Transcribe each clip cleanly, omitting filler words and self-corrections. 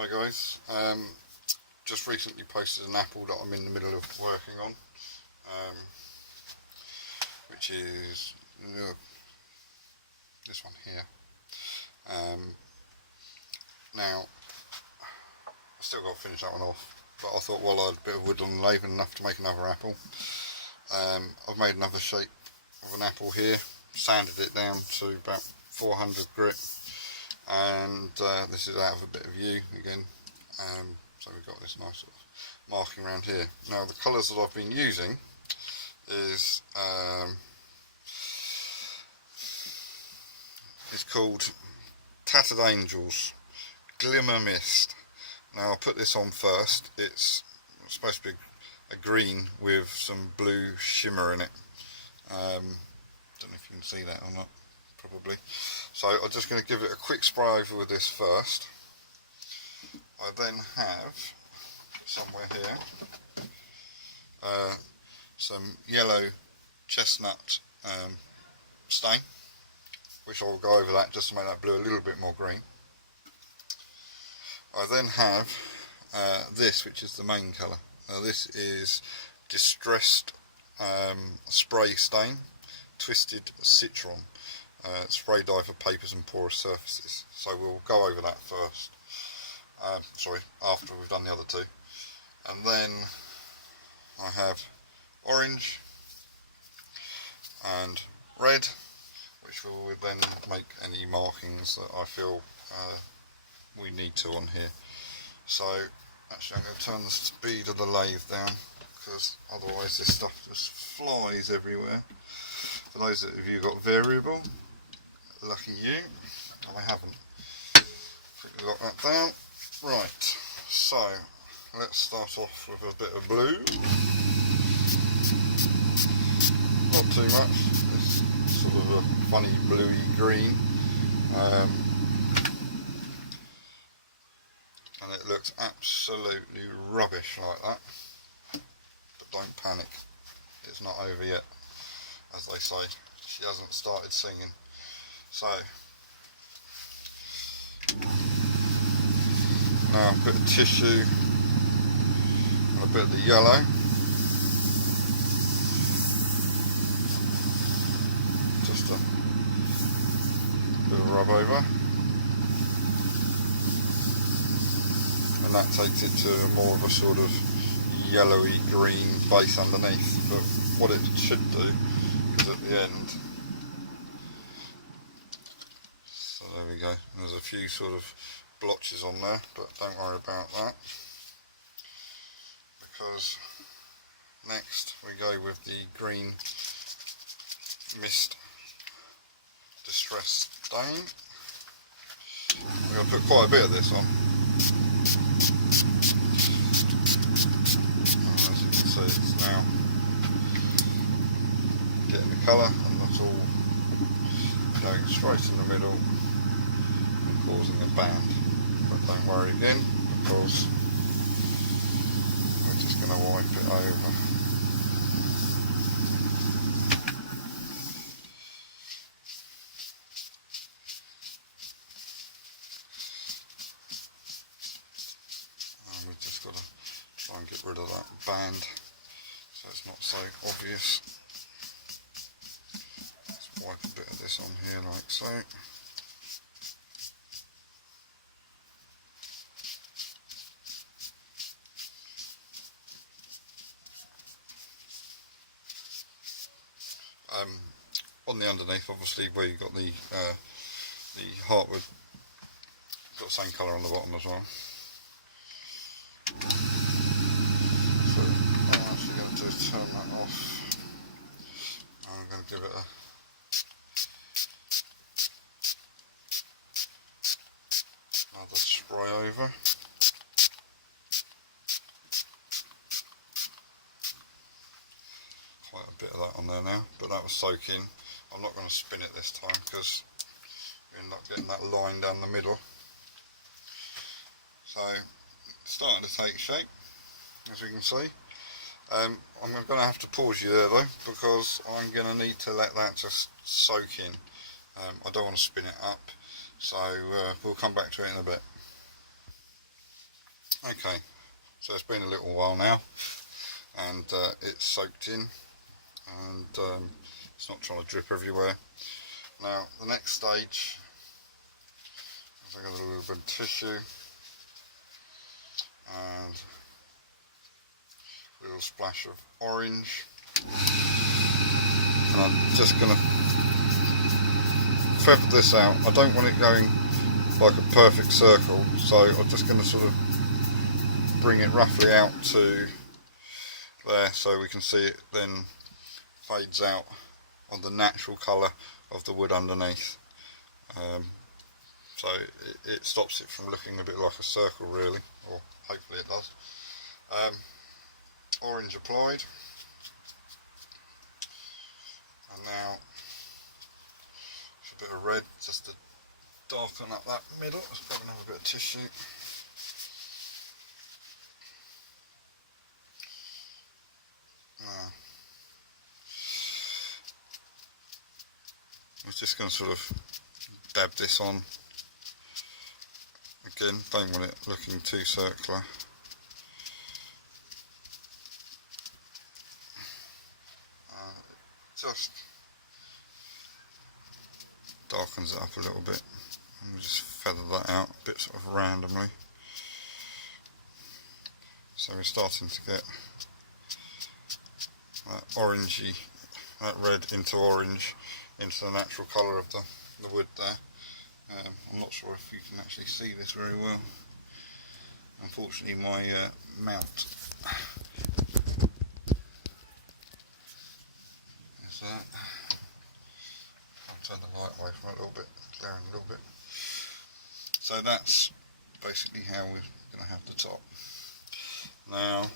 Hi guys, just recently posted an apple that I'm in the middle of working on, which is this one here. Now, I've still got to finish that one off, but I thought while I had a bit of wood on the lathe enough to make another apple, I've made another shape of an apple here, sanded it down to about 400 grit, and this is out of a bit of yew again, so we've got this nice sort of marking around here. Now the colours that I've been using is it's called Tattered Angels Glimmer Mist. Now I'll put this on first. It's supposed to be a green with some blue shimmer in it. Don't know if you can see that or not, probably. So I'm just going to give it a quick spray over with this first. I then have somewhere here some yellow chestnut stain, which I'll go over that just to make that blue a little bit more green. I then have this, which is the main colour. Now this is Distressed Spray Stain Twisted Citron spray dye for papers and porous surfaces. So we'll go over that first. Sorry, after we've done the other two. And then I have orange and red, which will then make any markings that I feel we need to on here. So actually I'm going to turn the speed of the lathe down, because otherwise this stuff just flies everywhere. For those of you who got variable, lucky you. I haven't. Quickly lock that down. Right, so let's start off with a bit of blue. Not too much, it's sort of a funny bluey green, and it looks absolutely rubbish like that, but don't panic, it's not over yet, as they say. She hasn't started singing. So now a bit of tissue and a bit of the yellow. Just a bit of rub over. And that takes it to more of a sort of yellowy green base underneath. But what it should do is at the end, so there we go, there's a few sort of blotches on there, but don't worry about that, because next we go with the green mist distress stain. We're going to put quite a bit of this on. As you can see, it's now getting the colour, and that's all going straight in the middle and causing a band. But don't worry again, because we're just going to wipe it over. And we've just got to try and get rid of that band so it's not so obvious. Let's wipe a bit of this on here like so. On the underneath, obviously, where you've got the heartwood, got the same colour on the bottom as well. So what I'm actually going to do is turn that off. I'm going to give it another spray over. Quite a bit of that on there now, but that was soaking. I'm not going to spin it this time because we end up getting that line down the middle. So it's starting to take shape, as you can see. I'm going to have to pause you there though, because I'm going to need to let that just soak in. I don't want to spin it up, so we'll come back to it in a bit. Okay, so it's been a little while now, and it's soaked in, and it's not trying to drip everywhere. Now the next stage is I've got a little bit of tissue and a little splash of orange, and I'm just going to feather this out. I don't want it going like a perfect circle, so I'm just going to sort of bring it roughly out to there so we can see it then fades out on the natural colour of the wood underneath. So it stops it from looking a bit like a circle, really, or hopefully it does. Orange applied, and now a bit of red just to darken up that middle. Let's grab another bit of tissue. Now, I'm just going to sort of dab this on. Again, don't want it looking too circular. Just darkens it up a little bit, and we'll just feather that out a bit sort of randomly. So we're starting to get that orangey, that red into orange, into the natural colour of the wood there. I'm not sure if you can actually see this very well. Unfortunately my mount is that. I'll turn the light away from it a little bit, glaring a little bit. So that's basically how we're going to have the top. Now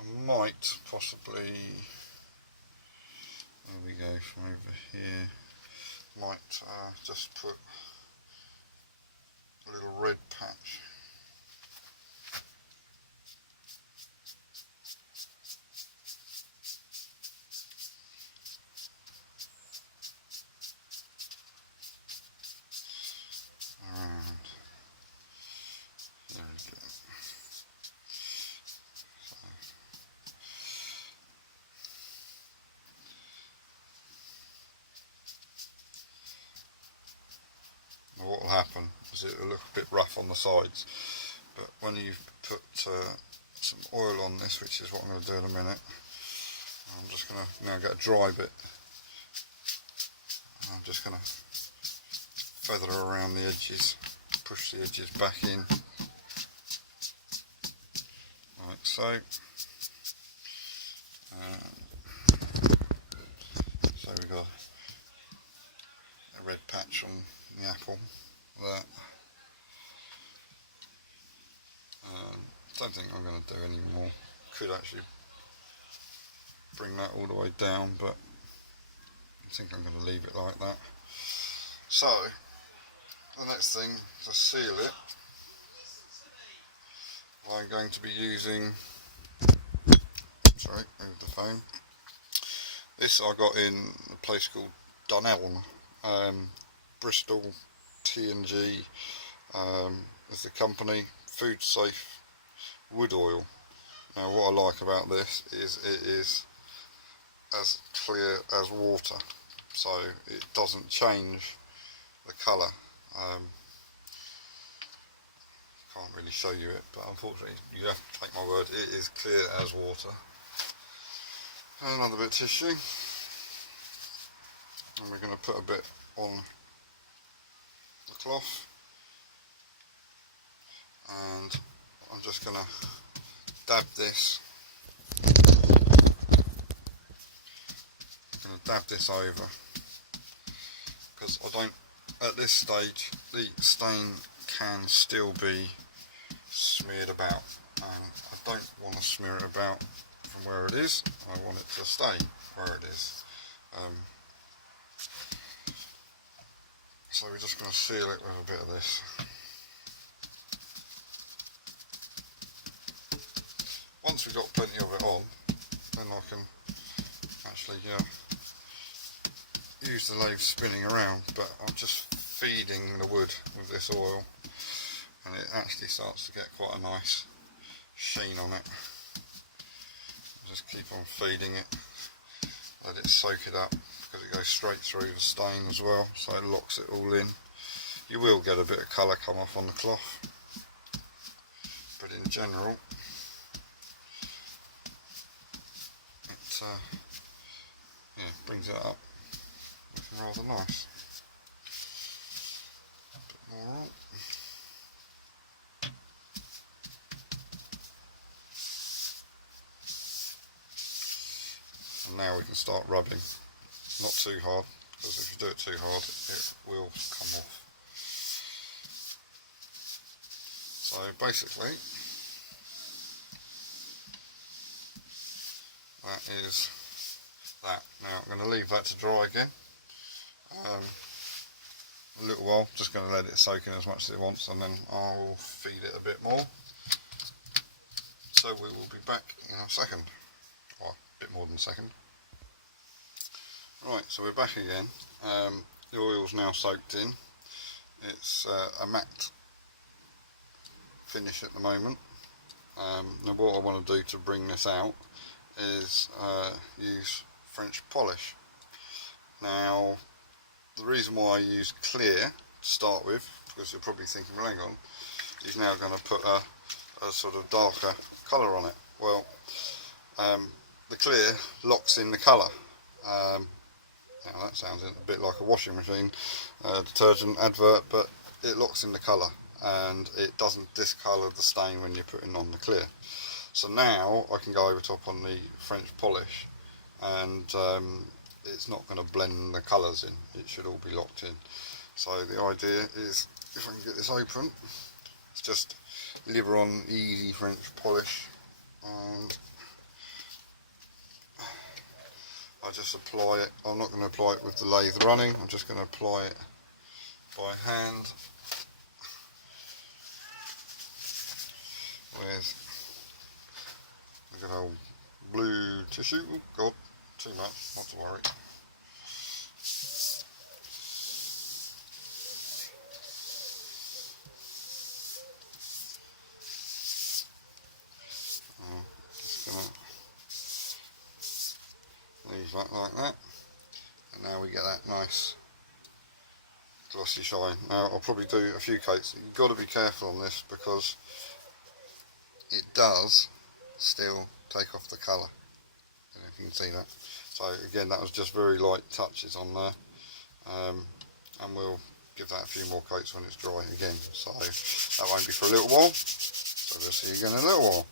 I might possibly, there we go, from over here, might just put a little red patch. Around. There we go. Now what will happen is it will look a bit rough on the sides, but when you've put some oil on this, which is what I'm going to do in a minute, I'm just going to now get a dry bit. I'm just going to feather around the edges, push the edges back in, like so. So we've got a red patch on the apple there. Don't think I'm going to do any more. Could actually bring that all the way down, but I think I'm going to leave it like that. So the next thing, to seal it, I'm going to be using, sorry, move the phone. This I got in a place called Dunelm, Bristol T&G is the company, food safe wood oil. Now what I like about this is it is as clear as water, so it doesn't change the colour. Can't really show you it, but unfortunately you have to take my word, it is clear as water. And another bit of tissue, and we're going to put a bit on the cloth, and I'm just going to dab this. I'm going to dab this over, because I don't, at this stage the stain can still be smeared about, and I don't want to smear it about from where it is. I want it to stay where it is. So we're just going to seal it with a bit of this. Once we've got plenty of it on, then I can actually use the lathe spinning around, but I'm just feeding the wood with this oil, and it actually starts to get quite a nice sheen on it. Just keep on feeding it, let it soak it up, because it goes straight through the stain as well, so it locks it all in. You will get a bit of colour come off on the cloth, but in general it yeah, brings it up looking rather nice. A bit more on. And now we can start rubbing, not too hard, because if you do it too hard it will come off. So basically that is that. Now I'm going to leave that to dry again a little while, just going to let it soak in as much as it wants, and then I'll feed it a bit more. So we will be back in a second, or a bit more than a second. Right, so we're back again. The oil's now soaked in. It's a matte finish at the moment. Now what I want to do to bring this out is use French polish. Now the reason why I use clear to start with, because you're probably thinking, well hang on, he's now going to put a sort of darker colour on it. Well, the clear locks in the colour. Now that sounds a bit like a washing machine detergent advert, but it locks in the colour and it doesn't discolour the stain when you're putting on the clear. So now I can go over top on the French polish, and it's not going to blend the colours in, it should all be locked in. So the idea is, if I can get this open, it's just liver on easy French polish, and I just apply it. I'm not going to apply it with the lathe running, I'm just going to apply it by hand with a good old blue tissue. Oh god, too much, not to worry. Just going to leave that like that, and now we get that nice glossy shine. Now I'll probably do a few coats. You've got to be careful on this because it does still take off the colour. I don't know if you can see that. So again, that was just very light touches on there, and we'll give that a few more coats when it's dry again. So that won't be for a little while, so we'll see you again in a little while.